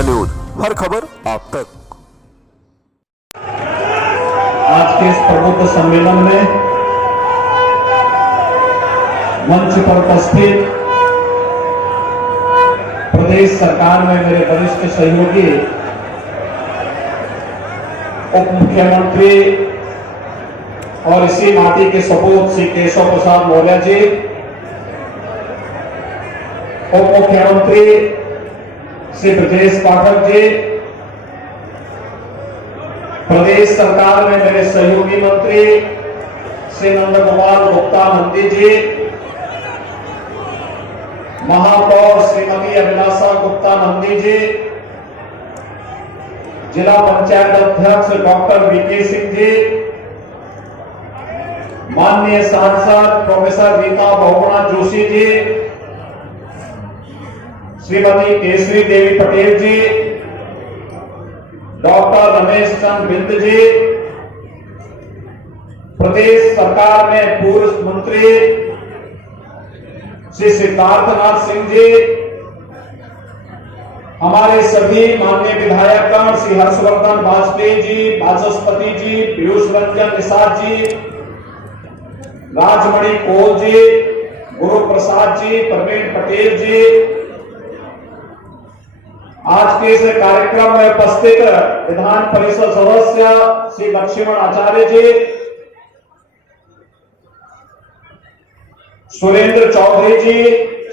India news, हर खबर आप तक। आज के इस प्रबुद्ध सम्मेलन में मंच पर उपस्थित प्रदेश सरकार में मेरे वरिष्ठ सहयोगी उप मुख्यमंत्री और इसी माटी के सपूत श्री केशव प्रसाद मौर्य जी, उप मुख्यमंत्री श्री ब्रजेश पाठक जी, प्रदेश सरकार में मेरे सहयोगी मंत्री श्री नंदकुमार गुप्ता नंदी जी, महापौर श्रीमती अभिलाषा गुप्ता नंदी जी, जिला पंचायत अध्यक्ष डॉक्टर वीके सिंह जी, माननीय सांसद प्रोफेसर रीता बहुगुणा जोशी जी, श्रीमती केसरी देवी पटेल जी, डॉक्टर रमेश चंद्र बिंद जी, प्रदेश सरकार में पूर्व मंत्री श्री सिद्धार्थनाथ सिंह जी, हमारे सभी माननीय विधायकगण श्री हर्षवर्धन वाजपेयी जी, वाचस्पति जी, पीयूष रंजन निषाद जी, राजमणि कोल जी, गुरु प्रसाद जी, प्रवीण पटेल जी, आज के इस कार्यक्रम में उपस्थित विधान परिषद सदस्य श्री लक्ष्मण आचार्य जी, सुरेंद्र चौधरी जी,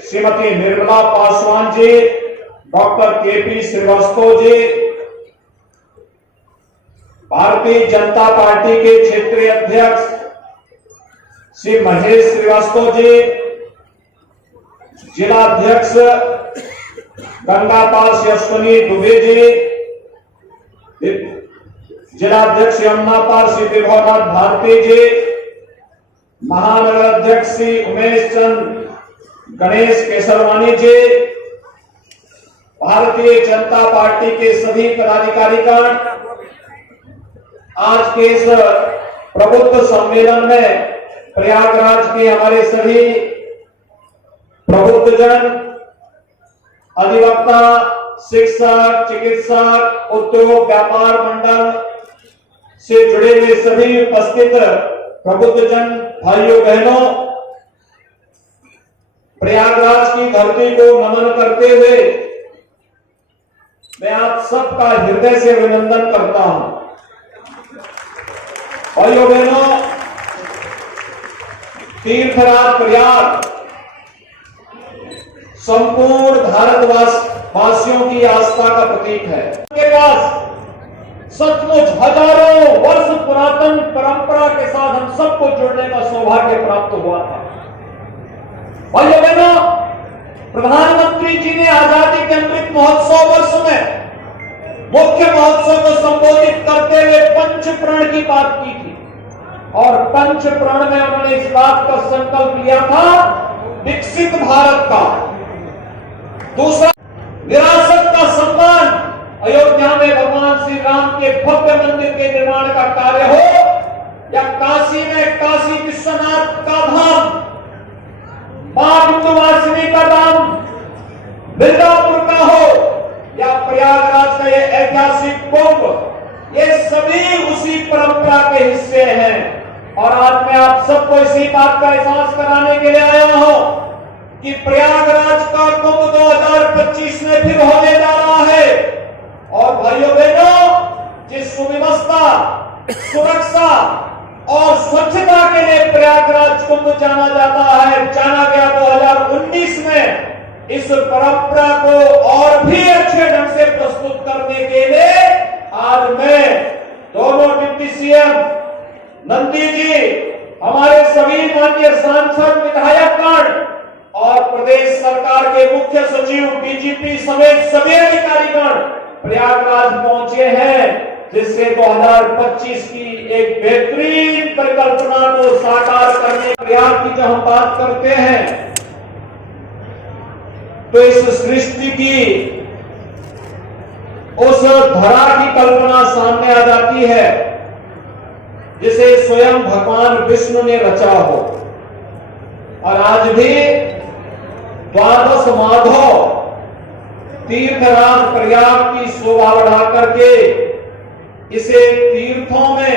Shrimati Nirmala Paswan ji, doctor KP Srivastava ji, Bharatiya Janata party के क्षेत्रीय अध्यक्ष श्री महेश श्रीवास्तव जी, जिला अध्यक्ष गंगापाल श्री अश्वनी दुबे जी, जिला अध्यक्ष यमुनापाल श्री विभवनाथ भारती जी, महानगर अध्यक्ष श्री उमेश चंद गणेश केसरवानी जी, भारतीय जनता पार्टी के सभी पदाधिकारीगण, आज के इस प्रबुद्ध सम्मेलन में प्रयागराज के हमारे सभी प्रबुद्धजन, अधिवक्ता, शिक्षक, चिकित्सक, उद्योग व्यापार मंडल से जुड़े हुए सभी उपस्थित प्रबुद्धजन भाइयों बहनों, प्रयागराज की धरती को नमन करते हुए मैं आप सबका हृदय से अभिनंदन करता हूं। भाइयों बहनों, तीर्थराज प्रयाग संपूर्ण भारतवासियों की आस्था का प्रतीक है। के पास सचमुच हजारों वर्ष पुरातन परंपरा के साथ हम सबको जुड़ने का सौभाग्य प्राप्त हुआ था। भाइयों बहनों, प्रधानमंत्री जी ने आजादी के अमृत महोत्सव वर्ष में मुख्य महोत्सव को संबोधित करते हुए पंच प्रण की बात की थी और पंच प्रण में उन्होंने इस बात का संकल्प लिया था, विकसित भारत का। दूसरा, विरासत का सम्मान, अयोध्या में भगवान श्री राम के भव्य मंदिर के निर्माण का कार्य हो या काशी में काशी विश्वनाथ का धाम, मां विंध्यवासिनी का धाम मिर्जापुर का हो या प्रयागराज का यह ऐतिहासिक कुंभ, ये सभी उसी परंपरा के हिस्से हैं। और आज मैं आप सबको इसी बात का एहसास कराने के लिए आया हूं कि प्रयागराज का कुंभ 2025 में फिर होने जा रहा है। और भाइयों बहनों, जिस सुव्यवस्था, सुरक्षा और स्वच्छता के लिए प्रयागराज कुंभ जाना गया 2019 में, इस परंपरा को और भी अच्छे ढंग से प्रस्तुत करने के लिए आज मैं दोनों डिप्टी सीएम नंदी जी, हमारे सभी माननीय सांसद, विधायकगण और प्रदेश सरकार के मुख्य सचिव, डीजीपी समेत सभी अधिकारीगण प्रयागराज पहुंचे हैं, जिससे 2025 की एक बेहतरीन परिकल्पना को साकार करने के प्रयास की जब हम बात करते हैं तो इस सृष्टि की उस धरा की कल्पना सामने आ जाती है जिसे स्वयं भगवान विष्णु ने रचा हो। और आज भी द्वादश माधव तीर्थराज प्रयाग की शोभा बढ़ा करके इसे तीर्थों में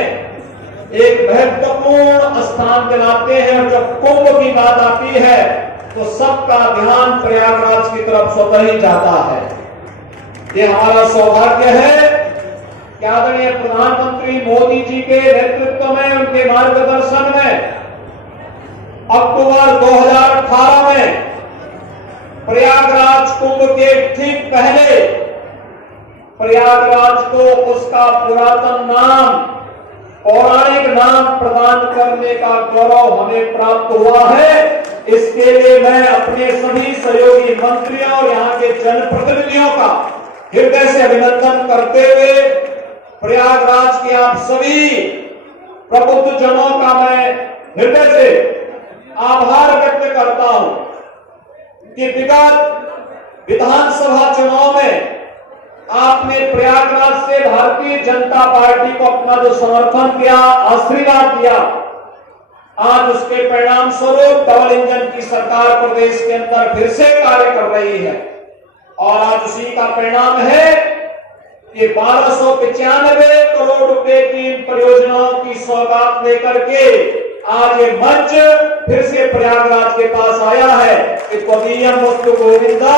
एक महत्वपूर्ण स्थान दिलाते हैं। और जब कुंभ की बात आती है तो सबका ध्यान प्रयागराज की तरफ स्वतः ही जाता है। ये हमारा सौभाग्य है कि आदरणीय प्रधानमंत्री मोदी जी के नेतृत्व में, उनके मार्गदर्शन में अक्टूबर 2018 में प्रयागराज कुंभ के ठीक पहले प्रयागराज को उसका पुरातन नाम, पौराणिक नाम प्रदान करने का गौरव हमें प्राप्त हुआ है। इसके लिए मैं अपने सभी सहयोगी मंत्रियों और यहाँ के जनप्रतिनिधियों का हृदय से अभिनंदन करते हुए प्रयागराज के आप सभी प्रबुद्ध जनों का मैं हृदय से आभार व्यक्त करता हूं कि विगत विधानसभा चुनाव में आपने प्रयागराज से भारतीय जनता पार्टी को अपना जो समर्थन दिया, आशीर्वाद दिया, आज उसके परिणाम स्वरूप डबल इंजन की सरकार प्रदेश के अंदर फिर से कार्य कर रही है। और आज उसी का परिणाम है कि 1295 करोड़ रुपए की इन परियोजनाओं की सौगात लेकर के आज ये मंच फिर से प्रयागराज के पास आया है कि त्वदीयं वस्तु गोविंदा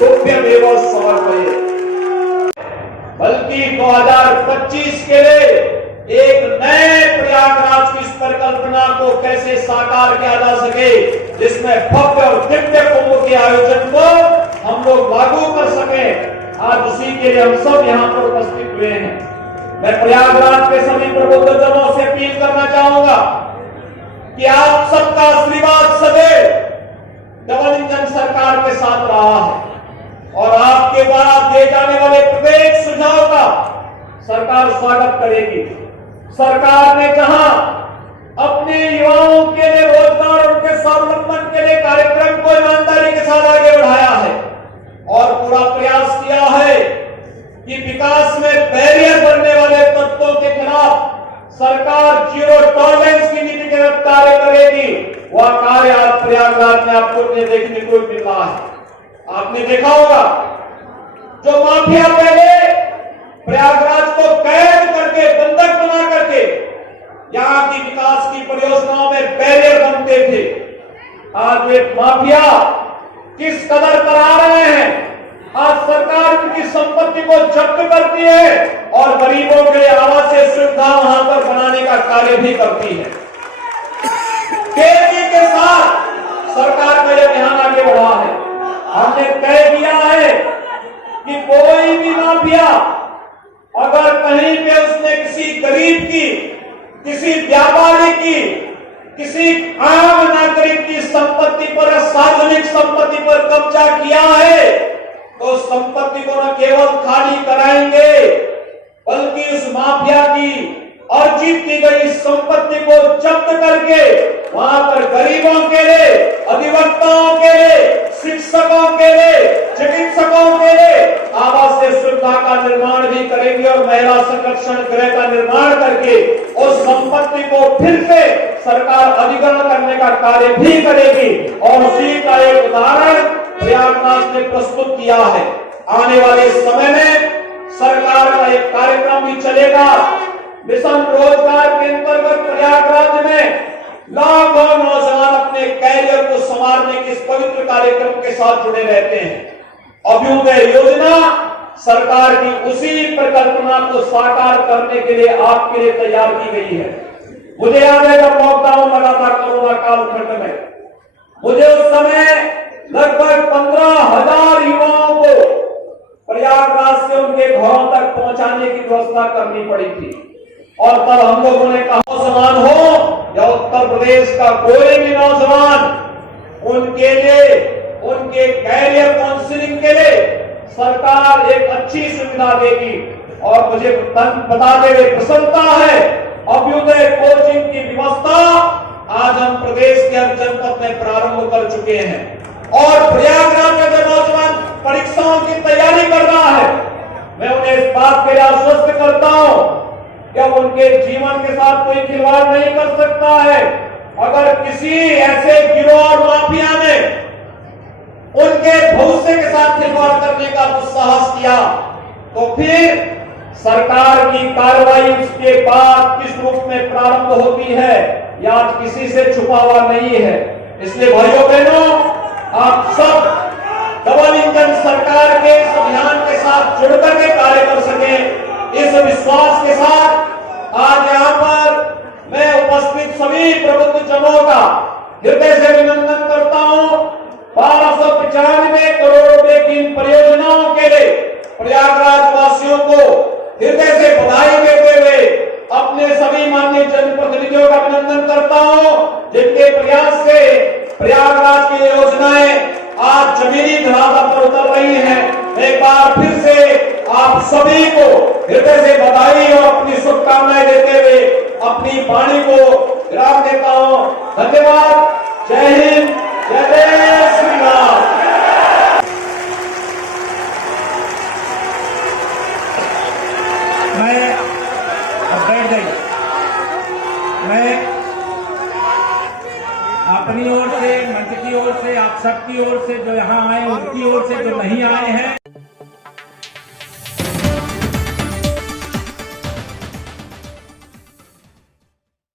तुभ्यमेव समर्पये। बल्कि 2025 के लिए एक नए प्रयागराज की इस परिकल्पना को कैसे साकार किया जा सके, जिसमें भव्य और दिव्य कुंभ के आयोजन को हम लोग लागू कर सके, आज उसी के लिए हम सब यहाँ पर उपस्थित हुए हैं। मैं प्रयागराज के सभी प्रबुद्धजनों से अपील करना चाहूंगा कि आप सबका आशीर्वाद सदैव डबल इंजन सरकार के साथ रहा है और आपके द्वारा दिए जाने वाले प्रत्येक सुझाव का सरकार स्वागत करेगी। सरकार ने जहां अपने युवाओं के लिए रोजगार, उनके स्वावलंबन के लिए कार्यक्रम को ईमानदारी के साथ आगे बढ़ाया है और पूरा प्रयास किया है कि विकास में बैरियर बनने वाले तत्वों के खिलाफ सरकार जीरो टॉलरेंस की नीति के तहत कार्य करेगी। वह कार्य आज प्रयागराज में आपको देखने को मिल रहा है। आपने देखा होगा जो माफिया पहले प्रयागराज को कैद करके, बंधक बना करके यहाँ की विकास की परियोजनाओं में बैरियर बनते थे, आज वे माफिया किस कदर करा रहे हैं। आज सरकार उनकी संपत्ति को जब्त करती है और गरीबों के लिए आवासीय सुविधा वहां पर बनाने का कार्य भी करती है। तेजी के साथ सरकार का यह ध्यान आगे बढ़ा है। हमने तय किया है कि कोई भी माफिया अगर कहीं पे उसने किसी गरीब की, किसी व्यापारी की, किसी आम नागरिक की संपत्ति पर, सार्वजनिक संपत्ति पर कब्जा किया है तो संपत्ति को न केवल खाली कराएंगे बल्कि उस माफिया की अर्जित की गई संपत्ति को जब्त करके वहां पर गरीबों के लिए, अधिवक्ताओं के लिए, शिक्षकों के लिए, चिकित्सकों के लिए आवासीय सुविधा का निर्माण भी करेंगे और महिला संरक्षण गृह का निर्माण करके उस संपत्ति को फिर से सरकार अधिग्रहण करने का कार्य भी करेगी। और उसी का एक उदाहरण प्रयागराज ने प्रस्तुत किया है। आने वाले समय में सरकार का एक कार्यक्रम भी चलेगा। मिशन रोजगार के अंतर्गत प्रयागराज में लाखों नौजवान अपने कैरियर को संवारने के इस पवित्र कार्यक्रम के साथ जुड़े रहते हैं। अभ्युदय योजना सरकार की उसी परिकल्पना को साकार करने के लिए आपके लिए तैयार की गई है। मुझे याद है जब लॉकडाउन लगा था कोरोना कालखंड में, मुझे उस समय लगभग 15,000 युवाओं को प्रयागराज से उनके घरों तक पहुंचाने की व्यवस्था करनी पड़ी थी। और तब हम लोगों ने कहा नौजवान हो या उत्तर प्रदेश का कोई भी नौजवान, उनके लिए, उनके कैरियर काउंसलिंग के लिए सरकार एक अच्छी सुविधा देगी। और मुझे बताते हुए प्रसन्नता है, अभ्युदय कोचिंग की व्यवस्था आज हम प्रदेश के हर जनपद में प्रारंभ कर चुके हैं। और प्रयागराज में जो नौजवान परीक्षाओं की तैयारी कर रहा है, मैं उन्हें इस बात के लिए आश्वस्त करता हूं कि उनके जीवन के साथ कोई खिलवाड़ नहीं कर सकता है। अगर किसी ऐसे गिरोह और माफिया ने उनके भविष्य के साथ खिलवाड़ करने का दुस्साहस किया, तो फिर सरकार की कार्रवाई उसके बाद किस रूप में प्रारंभ होती है या किसी से छुपा हुआ नहीं है। इसलिए भाइयों बहनों, आप सब डबल इंजन सरकार के इस अभियान के साथ जुड़कर के कार्य कर सके, इस विश्वास के साथ आज यहाँ पर मैं उपस्थित सभी प्रबुद्ध जनों का हृदय से अभिनंदन करता हूँ। 1295 करोड़ रुपए की इन परियोजनाओं के लिए प्रयागराज वासियों को हृदय से बधाई देते हुए अपने सभी माननीय जनप्रतिनिधियों का अभिनंदन करता हूँ, जिनके प्रयास से प्रयागराज की योजनाएं आज जमीनी धरातल पर उतर रही हैं। एक बार फिर से आप सभी को हृदय से बधाई और अपनी शुभकामनाएं देते हुए अपनी वाणी को विराम देता हूँ। धन्यवाद। जय हिंद, जय श्री राम। मैं अब बैठ गई। मैं अपनी ओर से, मंच की ओर से, आप सबकी ओर से, जो यहाँ आए उनकी ओर से, जो नहीं आए हैं,